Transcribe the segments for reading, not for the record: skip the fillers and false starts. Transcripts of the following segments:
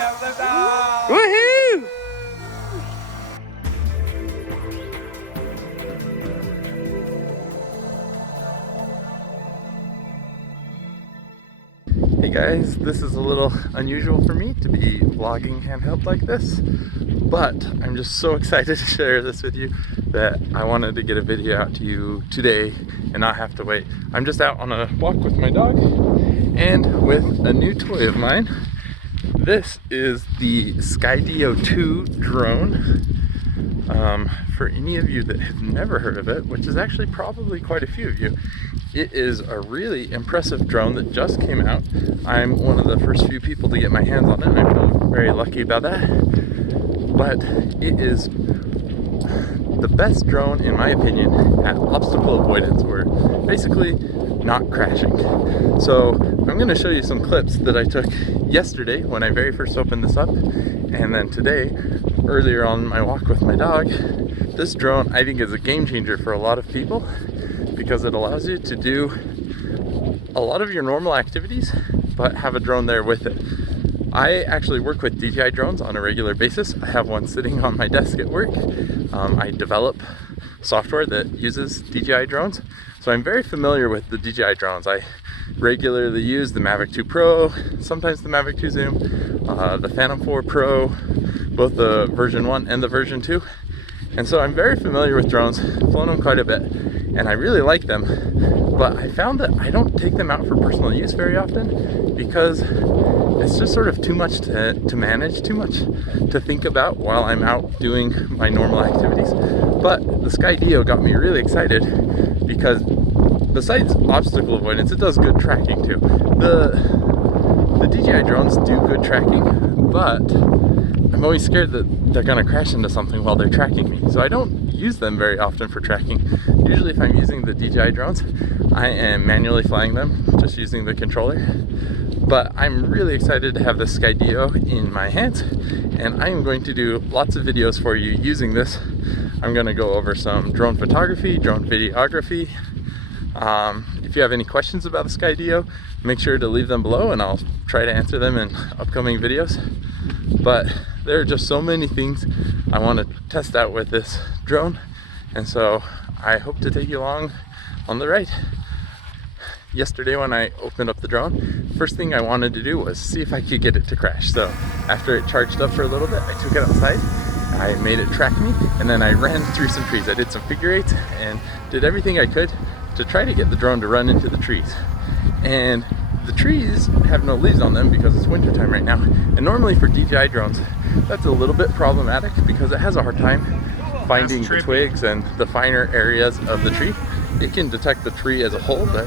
have lifted off! Woohoo! Hey guys, this is a little unusual for me to be vlogging handheld like this, but I'm just so excited to share this with you that I wanted to get a video out to you today and not have to wait. I'm just out on a walk with my dog and with a new toy of mine. This is the Skydio 2 drone. For any of you that have never heard of it, which is actually probably quite a few of you, it is a really impressive drone that just came out. I'm one of the first few people to get my hands on it, and I feel very lucky about that. But it is the best drone, in my opinion, at obstacle avoidance, or basically not crashing. So I'm going to show you some clips that I took yesterday when I very first opened this up, and then today, earlier on my walk with my dog. This drone, I think, is a game changer for a lot of people because it allows you to do a lot of your normal activities, but have a drone there with it. I actually work with DJI drones on a regular basis. I have one sitting on my desk at work. I develop software that uses DJI drones, so I'm very familiar with the DJI drones. I regularly use the Mavic 2 Pro, sometimes the Mavic 2 Zoom, the Phantom 4 Pro, both the version 1 and the version 2. And so I'm very familiar with drones, flown them quite a bit, and I really like them. But I found that I don't take them out for personal use very often because it's just sort of too much to manage, too much to think about while I'm out doing my normal activities. But the Skydio got me really excited because besides obstacle avoidance, it does good tracking too. The DJI drones do good tracking, but I'm always scared that they're gonna crash into something while they're tracking me. So I don't use them very often for tracking. Usually if I'm using the DJI drones, I am manually flying them, just using the controller. But I'm really excited to have the Skydio in my hands, and I am going to do lots of videos for you using this. I'm gonna go over some drone photography, drone videography. If you have any questions about the Skydio, make sure to leave them below and I'll try to answer them in upcoming videos. But there are just so many things I want to test out with this drone, and so I hope to take you along on the ride. Yesterday when I opened up the drone, first thing I wanted to do was see if I could get it to crash. So after it charged up for a little bit, I took it outside, I made it track me, and then I ran through some trees. I did some figure eights and did everything I could to try to get the drone to run into the trees. And the trees have no leaves on them because it's wintertime right now. And normally for DJI drones, that's a little bit problematic because it has a hard time finding the twigs and the finer areas of the tree. It can detect the tree as a whole, but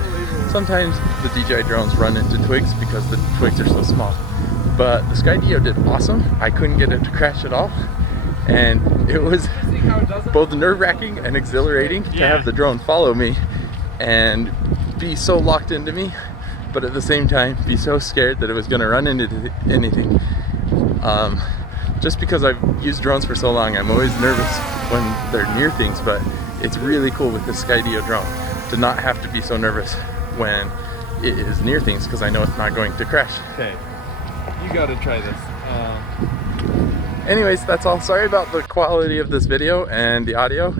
sometimes the DJI drones run into twigs because the twigs are so small. But the Skydio did awesome. I couldn't get it to crash at all. And it was both nerve-wracking and exhilarating to have the drone follow me and be so locked into me, but at the same time be so scared that it was going to run into anything. Just because I've used drones for so long, I'm always nervous when they're near things, but it's really cool with the Skydio drone to not have to be so nervous when it is near things because I know it's not going to crash. Okay, you gotta try this. Anyways, that's all. Sorry about the quality of this video and the audio.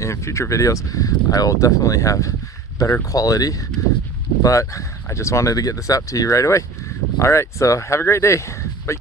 In future videos, I will definitely have better quality, but I just wanted to get this out to you right away. All right, so have a great day. Bye.